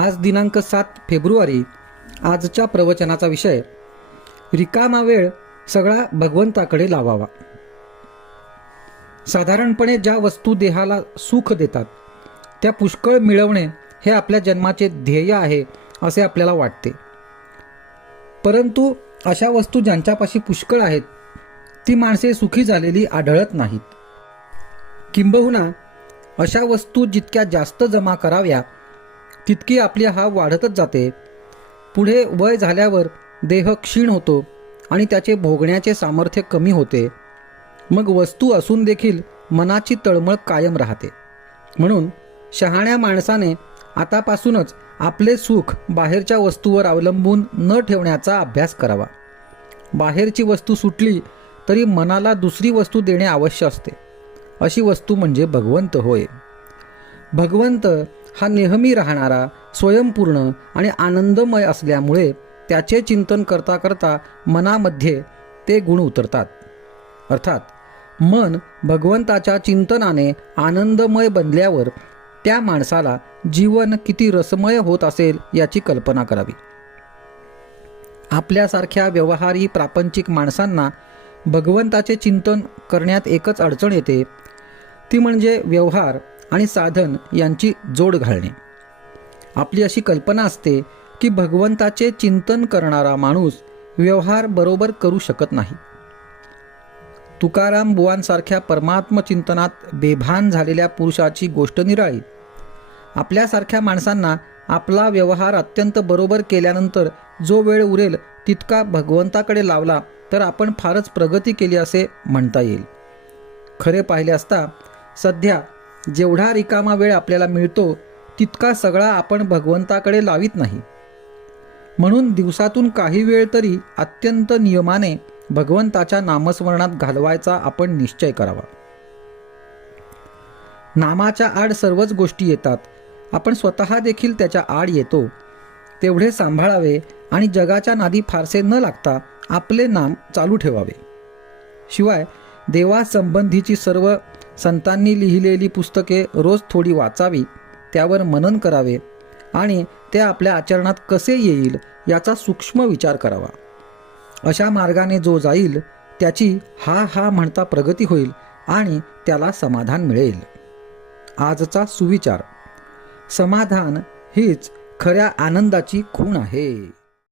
आज दिनांक सात फेब्रुवारी आजच्या प्रवचनाचा विषय रिकामा वेळ सगळा भगवंताकडे लावावा. साधारणपणे ज्या वस्तू देहाला सुख देतात त्या पुष्कळ मिळवणे हे आपल्या जन्माचे ध्येय आहे असे आपल्याला वाटते. परंतु अशा वस्तू ज्यांच्यापाशी पुष्कळ आहेत ती माणसे सुखी झालेली आढळत नाहीत. किंबहुना अशा वस्तू जितक्या जास्त जमा कराव्या तितकी आपली हा वाढतच जाते. पुढे वय झाल्यावर देह क्षीण होतो आणि त्याचे भोगण्याचे सामर्थ्य कमी होते. मग वस्तू असून देखील मनाची तळमळ कायम राहते. म्हणून शहाण्या माणसाने आतापासूनच आपले सुख बाहेरच्या वस्तूवर अवलंबून न ठेवण्याचा अभ्यास करावा. बाहेरची वस्तू सुटली तरी मनाला दुसरी वस्तू देणे आवश्यक असते. अशी वस्तू म्हणजे भगवंत होय. भगवंत हा नेहमी राहणारा स्वयंपूर्ण आणि आनंदमय असल्यामुळे त्याचे चिंतन करता करता मनामध्ये ते गुण उतरतात. अर्थात मन भगवंताच्या चिंतनाने आनंदमय बनल्यावर त्या माणसाला जीवन किती रसमय होत असेल याची कल्पना करावी. आपल्यासारख्या व्यवहारी प्रापंचिक माणसांना भगवंताचे चिंतन करण्यात एकच अडचण येते. ती म्हणजे व्यवहार आणि साधन यांची जोड घालणे. आपली अशी कल्पना असते की भगवंताचे चिंतन करणारा माणूस व्यवहार बरोबर करू शकत नाही. तुकाराम बुवांसारख्या परमात्मचिंतनात बेभान झालेल्या पुरुषाची गोष्ट निराळी. आपल्यासारख्या माणसांना आपला व्यवहार अत्यंत बरोबर केल्यानंतर जो वेळ उरेल तितका भगवंताकडे लावला तर आपण फारच प्रगती केली असे म्हणता येईल. खरे पाहिले असता सध्या जेवढा रिकामा वेळ आपल्याला मिळतो तितका सगळा आपण भगवंताकडे लावित नाही. म्हणून दिवसातून काही वेळ तरी अत्यंत नियमाने भगवंताच्या नामस्मरणात घालवायचा आपण निश्चय करावा. नामाच्या आड सर्वच गोष्टी येतात. आपण स्वतः देखील त्याच्या आड येतो. तेवढे सांभाळावे आणि जगाच्या नादी फारसे न लागता आपले नाम चालू ठेवावे. शिवाय देवासंबंधीची सर्व संतांनी लिहिलेली पुस्तके रोज थोडी वाचावी त्यावर मनन करावे आणि ते आपल्या आचरणात कसे येईल याचा सूक्ष्म विचार करावा. अशा मार्गाने जो जाईल त्याची हा हा म्हणता प्रगती होईल आणि त्याला समाधान मिळेल. आजचा सुविचार. समाधान हीच खऱ्या आनंदाची खूण आहे.